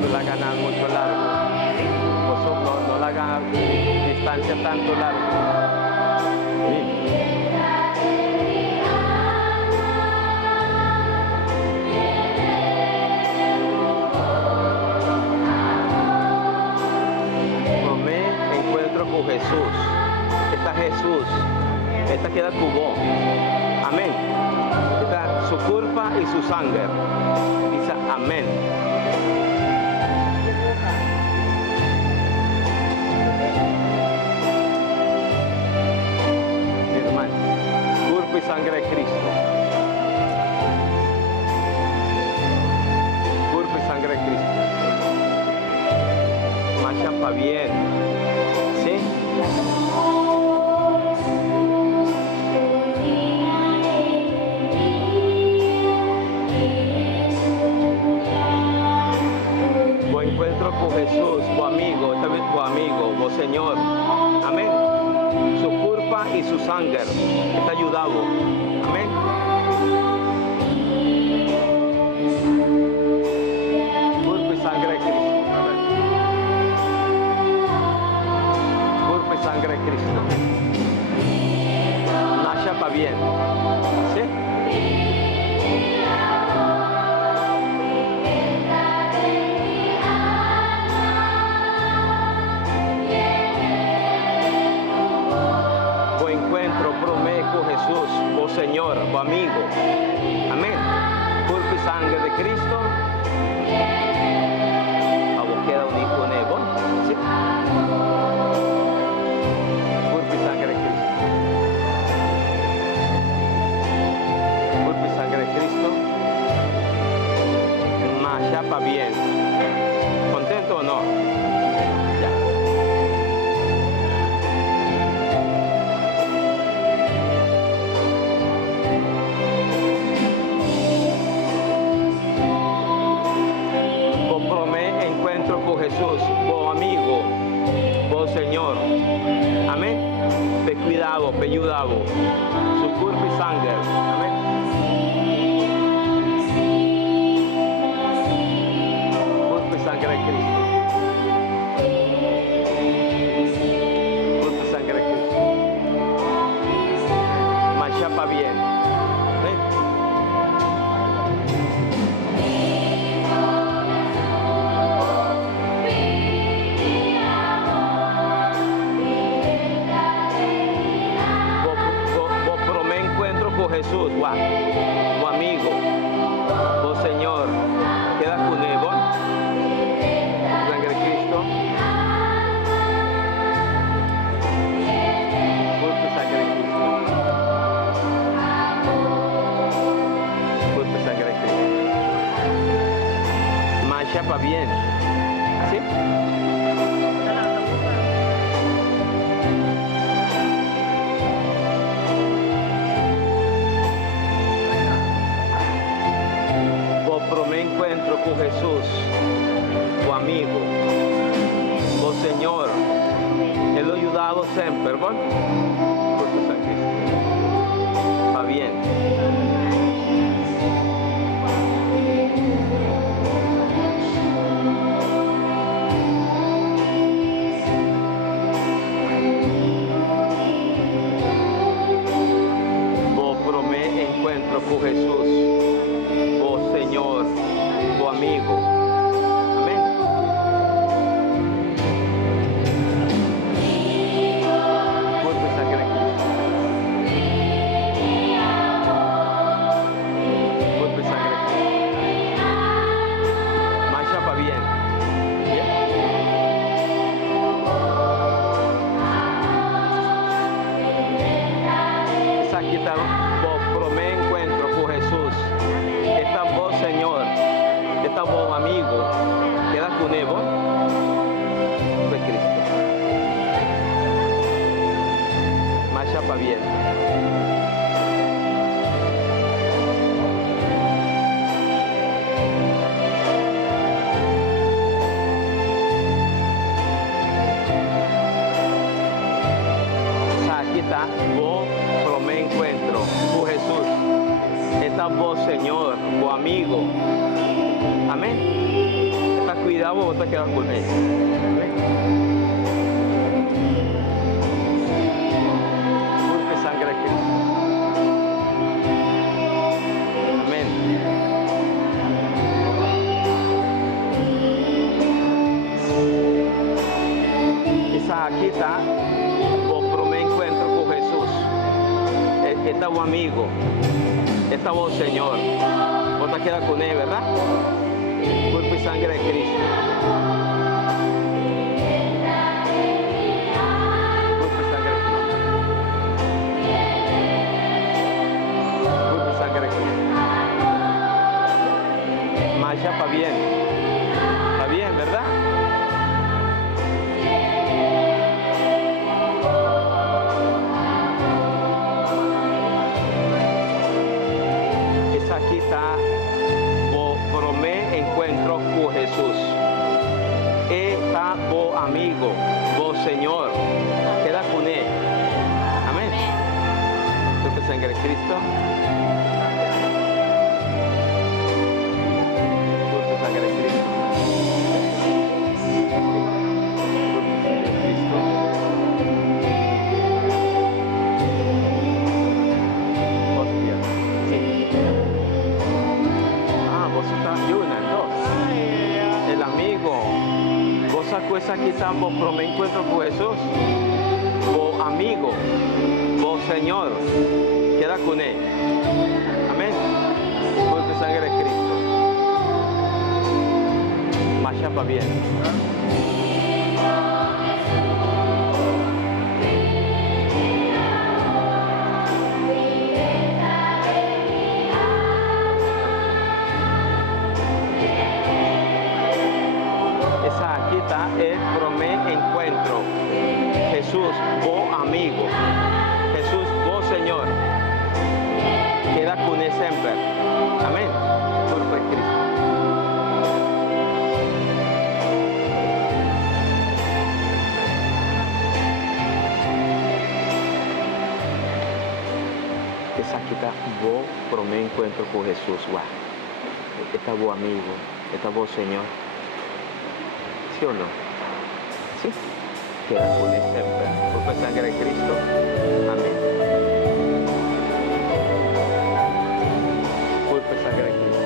no la hagan mucho largo. No la hagan distancia tanto largo. Sí. Con Jesús, esta queda cubó, amén, esta su culpa y su sangre, dice amén. Mi hermano, culpa y sangre de Cristo, culpa y sangre de Cristo, marcha para bien, ¿sí? Buen encuentro con Jesús, tu amigo, esta vez tu amigo, tu Señor, amén. Su culpa y su sangre está ayudado, amén. Culpa y sangre de Cristo, amén. Culpa y sangre de Cristo. Nasha para bien, ¿sí? Jesús, oh Señor, oh amigo, amén. Cuerpo y sangre de Cristo, a vos queda un hijo nuevo, ¿sí? Cuerpo y sangre de Cristo, cuerpo y sangre de Cristo, más ya para bien. ¿Contento o no? Jesús, vos amigo, vos Señor, amén. Te cuidado, te ayudado, su cuerpo y sangre, amén. Cuerpo y sangre de Cristo, cuerpo y sangre de Cristo, marcha para bien, amén. Jesús, tu amigo, tu Señor, queda con él, sangre de Cristo, cuerpo y sangre de Cristo, cuerpo y sangre de Cristo, marcha para bien, ¿sí? Me encuentro con Jesús, tu amigo, tu Señor, Él lo ha ayudado siempre, ¿verdad? Por tu sacrificio. Va bien. Por me encuentro con Jesús, oh Señor, tu amigo, amén. Cuerpo y sangre de Cristo, cuerpo y sangre de Cristo, marcha para bien, ¿bien? Esa quita por me encuentro con Jesús, esta voz Señor, esta voz amigo, queda con él, de Cristo. Marcha para bien. Aquí está, vos por me encuentro con Jesús. Esta voz Señor, tu amigo. Amén. Está cuidando. vida vos te quedas con él. Cuerpo y sangre de Cristo. Amén. Esa aquí está, vos por mi encuentro con Jesús. Está vos amigo, está vos Señor. Vos te quedas con él, ¿verdad? Cuerpo y sangre de Cristo. Cuerpo y sangre de Cristo. Cuerpo y sangre de Cristo. Masha, va bien. Va bien, ¿verdad? Esa aquí está. Por mi encuentro con Jesús. Está vos amigo, vos Señor. Queda con él. Amén. Cuerpo y sangre de Cristo. Cuerpo y sangre de Cristo. Hostia. Sí. El amigo, vos sacó esa quizá vos por mi encuentro con Jesús, vos amigo, vos Señor, queda con él. Amén. Cuerpo y sangre de Cristo. Más chapa bien. Es por mi encuentro. Jesús, vos amigo. Jesús, vos Señor. Queda con él siempre. Amén. Cuerpo de Cristo. Esa quita vos por mi encuentro con Jesús. Wow. Está vos amigo. Está vos Señor. ¿Sí o no? Sí. Queda con él siempre. Cuerpo y sangre de Cristo. Amén. Cuerpo y sangre de Cristo.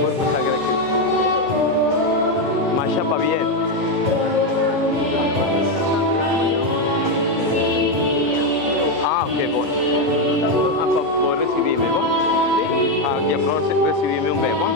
Cuerpo y sangre de Cristo. Más chapa bien. Ah, ok, bueno. A favor recibirme, ¿no? Sí. Ah, y a favor recibirme un bebo.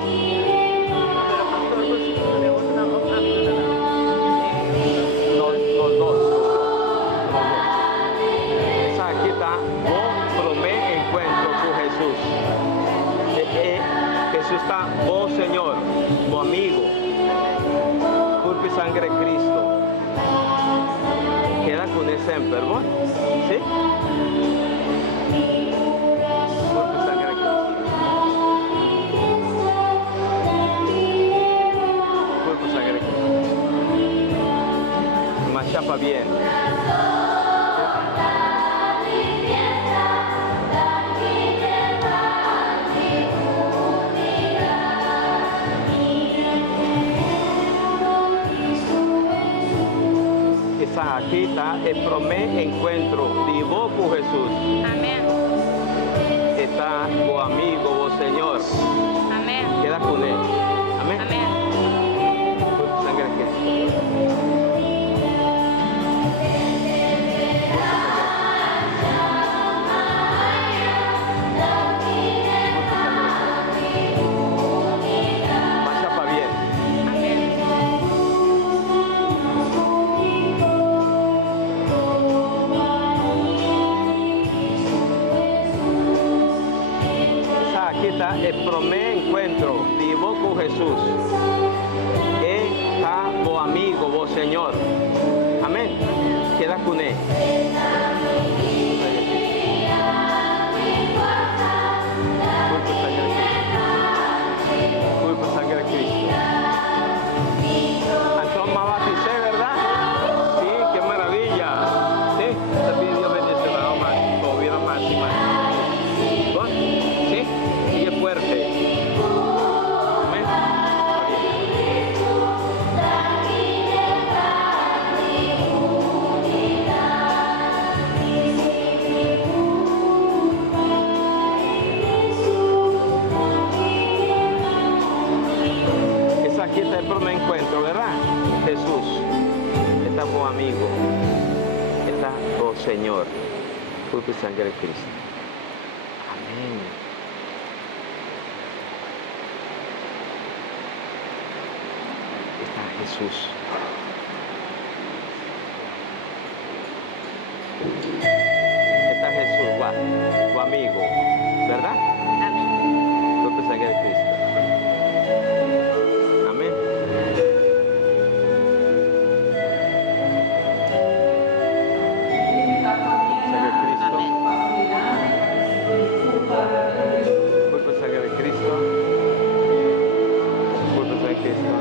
Jesús está, vos Señor, vos amigo, cuerpo y sangre de Cristo. Queda con él siempre, ¿no? ¿Sí? Cuerpo y sangre de Cristo. Cuerpo y sangre de Cristo. Más chapa bien. Esa aquí está el por mi encuentro de vos con Jesús. Amén. Está vos amigo, vos Señor. Amén. Queda con él. Amén. Amén. Por sangre de Cristo. Vaya para bien. Amén. Aquí está el por mi encuentro de vos con Jesús. Está vos amigo, vos Señor. Amén. Queda con él. Cuerpo y sangre de Cristo. Entonces me bauticé, ¿verdad? Sí, qué maravilla. Sí, también Dios bendice la alma. Todavía más y más. ¿Sí? Sigue fuerte. Amén. Señor. Cuerpo y sangre de Cristo. Amén. Está Jesús. Está Jesús, tu amigo, ¿verdad? Amén. Cuerpo y sangre de Cristo. Amén. Sangre de Cristo. Cuerpo y sangre de Cristo. Cuerpo y sangre de Cristo.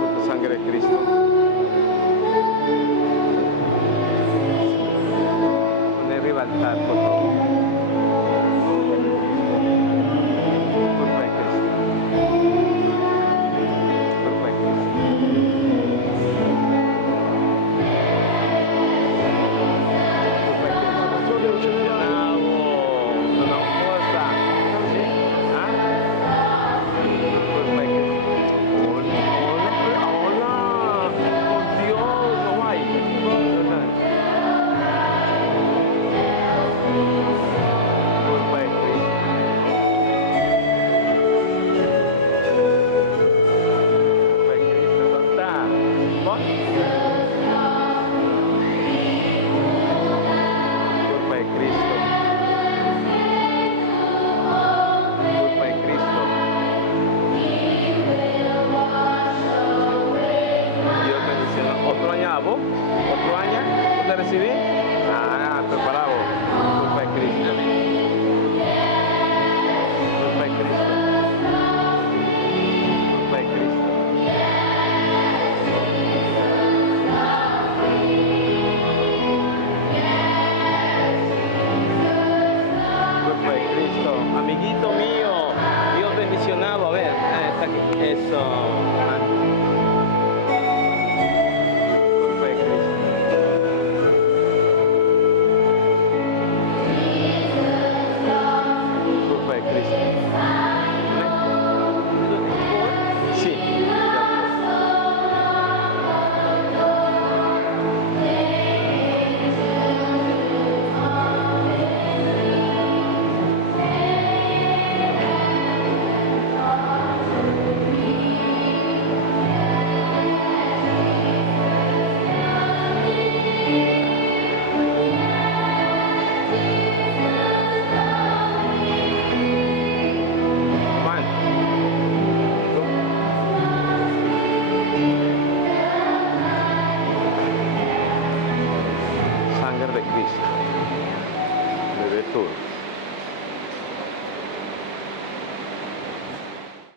Cuerpo y sangre de Cristo. Poner arriba el altar, por favor. Cuerpo de Cristo. Cuerpo de Cristo. Una cosa. ¿Sí? ¿Ah? Cuerpo de Cristo. Hola, hola. Por Dios, no hay. Cuerpo de Cristo. Cuerpo de Cristo. ¿Dónde está? ¿Vos? Cuerpo de Cristo. Cuerpo de Cristo. Dios bendición. ¿Otro año vos? ¿Otro año? ¿Te recibí? Ah, preparado. Cuerpo de Cristo. Cuerpo de Cristo. Cuerpo de Cristo. Cuerpo de Cristo. Amiguito mío. Dios bendicionado. A ver, está aquí. Eso. Ah. Cuerpo de Cristo. Cuerpo de Cristo. Sí. Juan. Sangre de Cristo. Bebé tú.